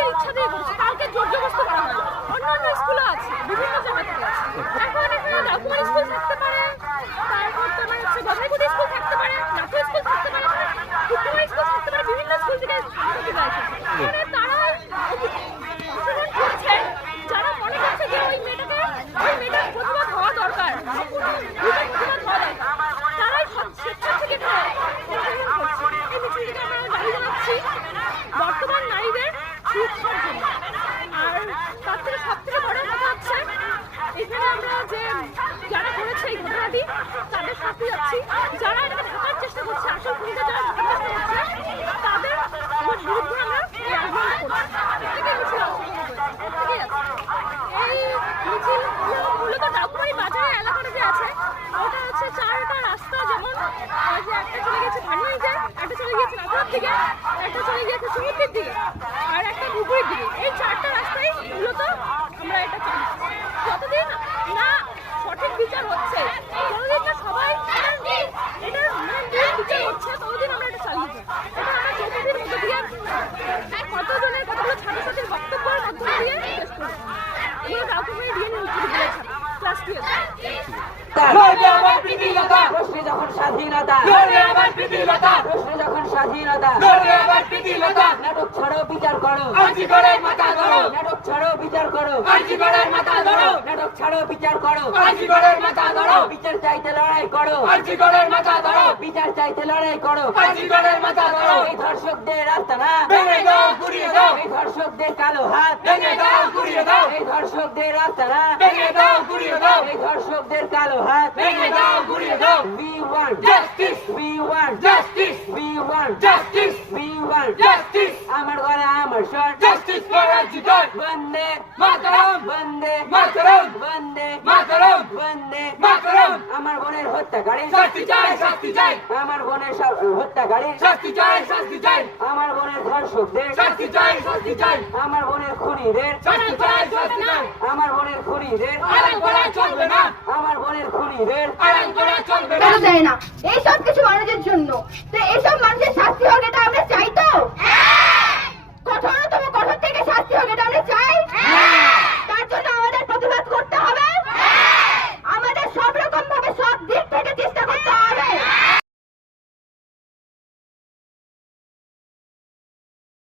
নিজের ইচ্ছা দিয়ে করছে, কাউকে জোর জবরদস্তি করা হয়। অন্যান্য স্কুলও আছে, বিভিন্ন জায়গা থেকে আছে। এখন এখানে ডাকুমারি স্কুল থাকতে পারে, তারপর তোমার হচ্ছে গভর্নমেন্ট স্কুল থাকতে পারে, নাটক স্কুল থাকতে পারে, কুকুমারি স্কুল থাকতে পারে, বিভিন্ন স্কুল থেকে মানে তারা অংশগ্রহণ করছে। যারা মনে করছে যে ওই মেয়েটার প্রতিবাদ হওয়া দরকার, প্রতিবাদ হওয়া দরকার, তারাই স্বেচ্ছা থেকে অংশগ্রহণ করছে। এই মিছিলটিকে আমরা দাবি জানাচ্ছি বর্তমান নারীদের সুরক্ষার জন্য। আর তার থেকে সব থেকে বড় কথা হচ্ছে এখানে আমরা যে যারা করেছে এই ঘটনাটি তাদের সাথে যাচ্ছি, যারা এটাকে ঢাকার চেষ্টা করছে, আসল ভূমিকা যারা ঢাকার চেষ্টা করছে তাদের বিরুদ্ধে আমরা এই আন্দোলন করছি। প্রত্যেকেই মিছিল প্রত্যেকেই আছে। এই মিছিল মূলত ডাকুমারি বাজারের এলাকাটা যে আছে ওটা হচ্ছে চারটা রাস্তা, যেমন যে একটা চলে গেছে ভানুয়াইতে, একটা চলে গিয়েছে নাথুরার দিকে, একটা চলে গিয়েছে সমুদ্রের দিকে, আর একটা পুকুরের দিকে। এই চারটা রাস্তায় মূলত আমরা এটা চালাচ্ছি। যতদিন না সঠিক বিচার হচ্ছে, যতদিন না সবাই এটার বিচার হচ্ছে, ততদিন আমরা এটা চালিয়ে যাই। এটা আমরা যতদিন মধ্যে দিয়ে কতজনের কতগুলো ছাত্রছাত্রীর বক্তব্যের মাধ্যমে দিয়ে শেষ করবো। এগুলো ডাকুমেন্ট দিয়ে নিয়ে বলেছেন ক্লাস 2 প্রশ্নে যখন স্বাধীনতা, প্রশ্নে যখন স্বাধীনতা, নাটক ছাড়ো বিচার করো, নাটক ছাড়ো বিচার করো, নাটক ছাড়ো বিচার করো, বিচার চাইতে লড়াই করো, বিচার চাইতে লড়াই করো। এই ধর্ষকদের রাস্তা না, এই ধর্ষকদের কালো হাত, এই ধর্ষকদের রাস্তা না, এই ধর্ষকদের কালো হাত। We want justice, we want justice, we want justice, we want justice. আমার ঘরে আমার শট, justice for Arjun. বন্দে মাতরম, বন্দে মাতরম, বন্দে মাতরম, বন্দে মাতরম। আমার বোনের হত্যাকারী শাস্তি চাই, শাস্তি চাই। আমার বোনের হত্যাকারী শাস্তি চাই, শাস্তি চাই। আমার বোনের ধর্ষকদের শাস্তি চাই, শাস্তি চাই। আমার বোনের খুনিদের শাস্তি চাই, শাস্তি চাই। আমার বোনের খুনিদের আড়াই করা চলবে না, আমার বোনের খুনিদের আড়াই করা চলবে না। দেয় না এইসব কিছু মানুষের জন্য, তো এইসব মানুষের শাস্তি হোক, এটা আমরা চাই তো।